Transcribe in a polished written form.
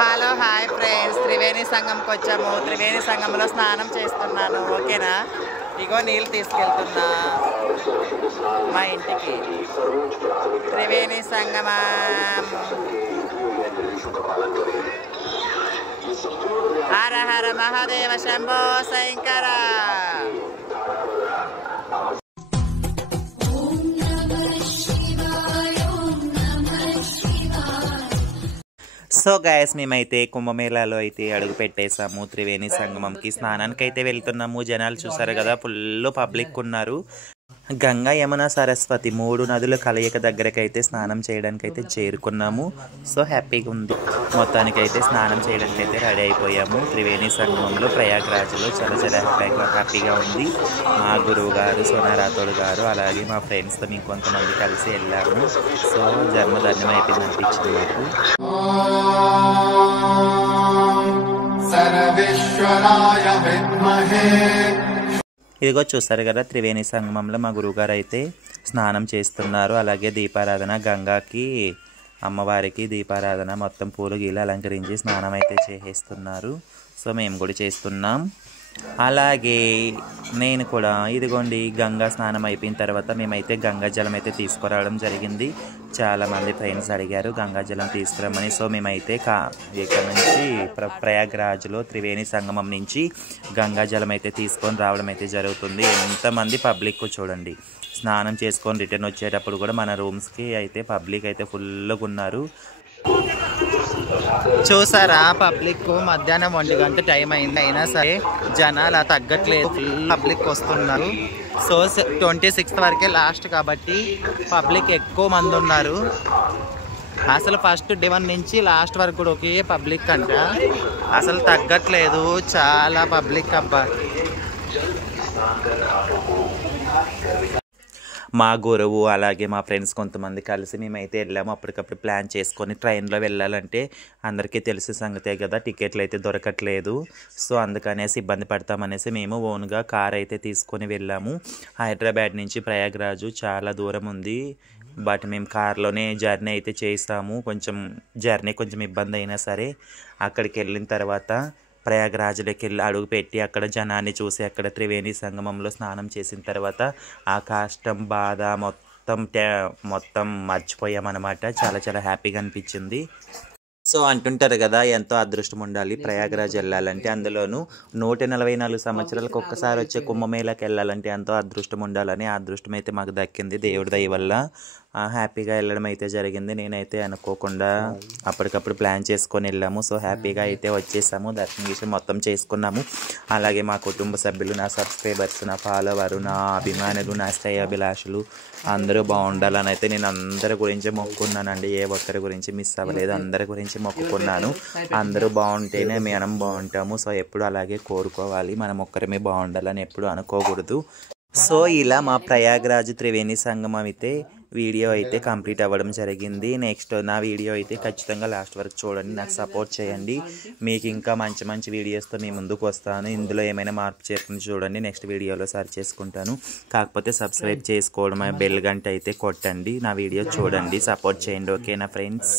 Hello hi friends, Triveni సంగంకి వచ్చాము. త్రివేణి సంగంలో స్నానం చేస్తున్నాను. ఓకేనా? ఇగో నీళ్ళు తీసుకెళ్తున్నా మా ఇంటికి. త్రివేణి సంగమం. హర హర మహాదేవ శంభో శంకర. సో గైస్, మేమైతే కుంభమేళాలో అయితే అడుగు పెట్టేసాము. త్రివేణి సంగమంకి స్నానానికి అయితే వెళ్తున్నాము. జనాలు చూసారు కదా, ఫుల్ పబ్లిక్ ఉన్నారు. గంగా యమున సరస్వతి 3 నదుల కలయిక దగ్గరకు అయితే స్నానం చేయడానికి అయితే చేరుకున్నాము. సో హ్యాపీగా ఉంది. మొత్తానికి అయితే స్నానం చేయడానికి అయితే రెడీ అయిపోయాము. త్రివేణి సంగమంలో ప్రయాగ్రాజ్లో చాలా హ్యాపీగా ఉంది. మా గురువు గారు సోనా రాథోడ్ గారు అలాగే మా ఫ్రెండ్స్తో ఇంకొంతమంది కలిసి వెళ్ళాము. సో జన్మధన్యం అయిపోయింది అనిపించింది నాకు. ఇదిగో చూస్తారు కదా, త్రివేణి సంగమంలో మా గురువుగారు అయితే స్నానం చేస్తున్నారు. అలాగే దీపారాధన, గంగాకి అమ్మవారికి దీపారాధన, మొత్తం పూలు గీలు అలంకరించి స్నానం అయితే చేసేస్తున్నారు. సో మేము కూడా చేస్తున్నాం. అలాగే నేను కూడా ఇదిగోండి గంగా స్నానం అయిపోయిన తర్వాత మేమైతే గంగా జలం అయితే తీసుకురావడం జరిగింది. చాలామంది ఫ్రెండ్స్ అడిగారు గంగా జలం తీసుకురమ్మని. సో మేమైతే ఇక్కడ నుంచి ప్రయాగ్రాజ్లో త్రివేణి సంగమం నుంచి గంగా జలం అయితే తీసుకొని రావడం అయితే జరుగుతుంది. ఎంతమంది పబ్లిక్ చూడండి. స్నానం చేసుకొని రిటర్న్ వచ్చేటప్పుడు కూడా మన రూమ్స్కి అయితే పబ్లిక్ అయితే ఫుల్గా ఉన్నారు. చూసారా, పబ్లిక్ మధ్యాహ్నం 1 గంట టైం అయింది, అయినా సరే జనాలు తగ్గట్లేదు. ఫుల్ పబ్లిక్ వస్తున్నారు. సో 26th వరకే లాస్ట్ కాబట్టి పబ్లిక్ ఎక్కువ మంది ఉన్నారు. అసలు ఫస్ట్ డే 1 నుంచి లాస్ట్ వరకు కూడా ఒకే పబ్లిక్ అంట, అసలు తగ్గట్లేదు. చాలా పబ్లిక్ అబ్బా. మా గురువు అలాగే మా ఫ్రెండ్స్ కొంతమంది కలిసి మేమైతే వెళ్ళాము. అప్పటికప్పుడు ప్లాన్ చేసుకొని ట్రైన్లో వెళ్ళాలంటే అందరికీ తెలిసిన సంగతే కదా, టికెట్లు అయితే దొరకట్లేదు. సో అందుకనేసి ఇబ్బంది పడతామనేసి మేము ఓన్గా కార్ అయితే తీసుకొని వెళ్ళాము. హైదరాబాద్ నుంచి ప్రయాగ్రాజ్ చాలా దూరం ఉంది, బట్ మేము కార్లోనే జర్నీ అయితే చేస్తాము. జర్నీ కొంచెం ఇబ్బంది అయినా సరే అక్కడికి వెళ్ళిన తర్వాత ప్రయాగ్రాజ్లోకి వెళ్ళి అడుగు పెట్టి అక్కడ జనాన్ని చూసి అక్కడ త్రివేణి సంగమంలో స్నానం చేసిన తర్వాత ఆ కష్టం బాధ మొత్తం మర్చిపోయామన్నమాట. చాలా హ్యాపీగా అనిపించింది. సో అంటుంటారు కదా, ఎంతో అదృష్టం ఉండాలి ప్రయాగ్రాజ్ వెళ్ళాలంటే. అందులోనూ 144 సంవత్సరాలకు ఒక్కసారి వచ్చే కుంభమేళాకి వెళ్ళాలంటే ఎంతో అదృష్టం ఉండాలని. ఆ అదృష్టం అయితే మాకు దక్కింది దేవుడి దయ వల్ల. హ్యాపీగా వెళ్ళడం అయితే జరిగింది. నేనైతే అనుకోకుండా అప్పటికప్పుడు ప్లాన్ చేసుకొని వెళ్ళాము. సో హ్యాపీగా అయితే వచ్చేసాము. దర్శనం మొత్తం చేసుకున్నాము. అలాగే మా కుటుంబ సభ్యులు, నా సబ్స్క్రైబర్స్, నా ఫాలోవరు, నా అభిమానులు, నా శ్రేయాభిలాషులు అందరూ బాగుండాలని అయితే నేను అందరి గురించి మొక్కుకున్నానండి. ఏ ఒక్కరి గురించి మిస్ అవ్వలేదు, అందరి గురించి మొక్కుకున్నాను. అందరూ బాగుంటేనే మనం బాగుంటాము. సో ఎప్పుడు అలాగే కోరుకోవాలి, మనం ఒక్కరమే బాగుండాలని ఎప్పుడు అనుకోకూడదు. సో ఇలా మా ప్రయాగ్రాజ్ త్రివేణి సంగమం అయితే వీడియో అయితే కంప్లీట్ అవ్వడం జరిగింది. నెక్స్ట్ నా వీడియో అయితే ఖచ్చితంగా లాస్ట్ వరకు చూడండి, నాకు సపోర్ట్ చేయండి. మీకు ఇంకా మంచి వీడియోస్తో మీ ముందుకు వస్తాను. ఇందులో ఏమైనా మార్పు చేరుకుని చూడండి, నెక్స్ట్ వీడియోలో సర్చ్ చేసుకుంటాను. కాకపోతే సబ్స్క్రైబ్ చేసుకోవడం, బెల్ గంట అయితే కొట్టండి. నా వీడియో చూడండి, సపోర్ట్ చేయండి. ఓకేనా ఫ్రెండ్స్?